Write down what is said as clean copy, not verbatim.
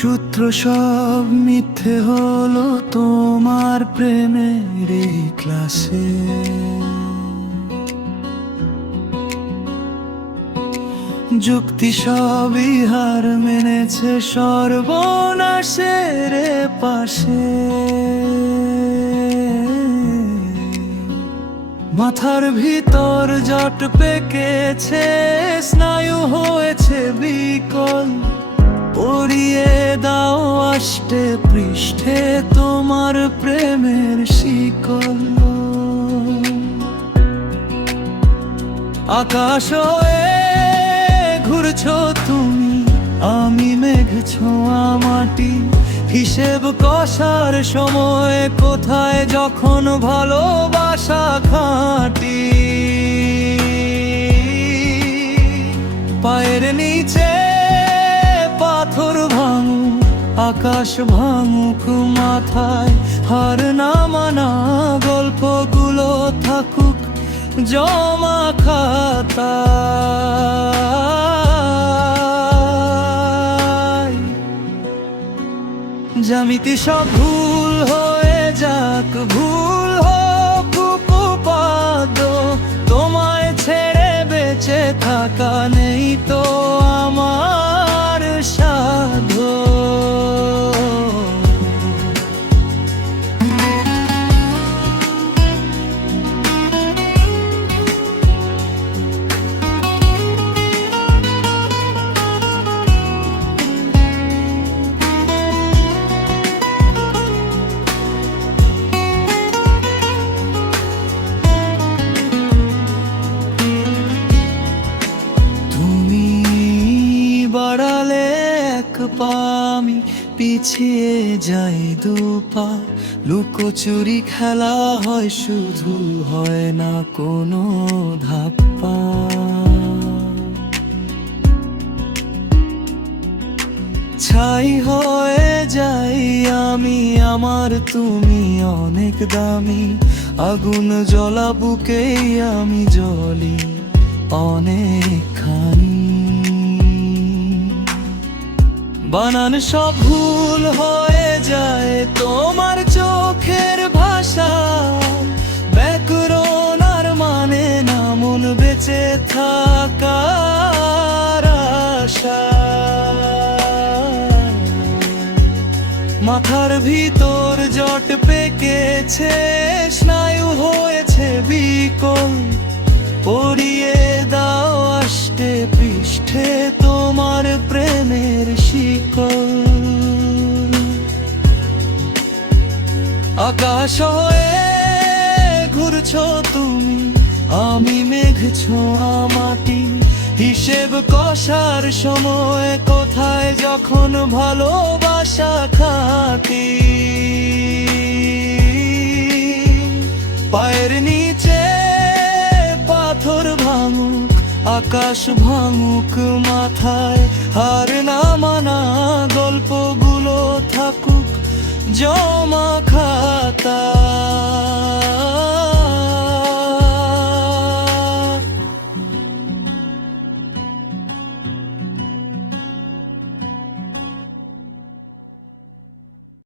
সূত্র সব মিথ্যে হলো তোমার প্রেমের এই ক্লাসে। যুক্তি সবই হার মেনেছে সর্বনাশের পাশে। মাথার ভিতর জট পেকেছে, স্নায়ু হয়েছে বিকল। পরিয়ে দাও আষ্টে পৃষ্ঠে তোমার প্রেমের শিকল। আকাশ হয়ে ঘুরছো তুমি, আমি মেঘ ছোঁয়া মাটি। হিসেব কষার সময় কোথায় যখন ভালোবাসা খাঁটি। পায়ের নিচে পাথর ভাঙুক, আকাশ ভাঙুক মাথায়, হার না মানা গল্পগুলো থাকুক জমা খাতায়। জ্যামিতি সব ভুল হয়ে যাক, ভুল হোক উপপাদ্য। তোমায় ছেড়ে বেঁচে থাকা নেই তো আমার সাধ্য। বাড়ালে এক পা, আমি পিছিয়ে যাই দু পা। লুকোচুরি খেলা হয় শুধু, হয় না কোনো ধাপ্পা। ছাই হয়ে যাই আমি, আমার তুমি অনেক দামি। আগুন জ্বলা বুকেই আমি জ্বলি অনেকখানি। বানান সব ভুল হয়ে যায় তোমার চোখের ভাষা। ব্যাকরণ আর মানে না মন বেঁচে থাকার আশা। মাথার ভিতর জট পেকেছে, স্নায়ু হয়েছে বিকল। পরিয়ে দাও আষ্টে পৃষ্ঠে তোমার প্রেমের শিকল। আকাশ হয়ে ঘুরছো তুমি, আমি মেঘ ছোঁয়া মাটি। হিসেব কষার সময় কোথায় যখন ভালোবাসা খাঁটি। পায়ের নিচে পাথর ভাঙুক, আকাশ ভাঙুক মাথায়, হার না মানা গল্পগুলো থাকুক জমা খাতা।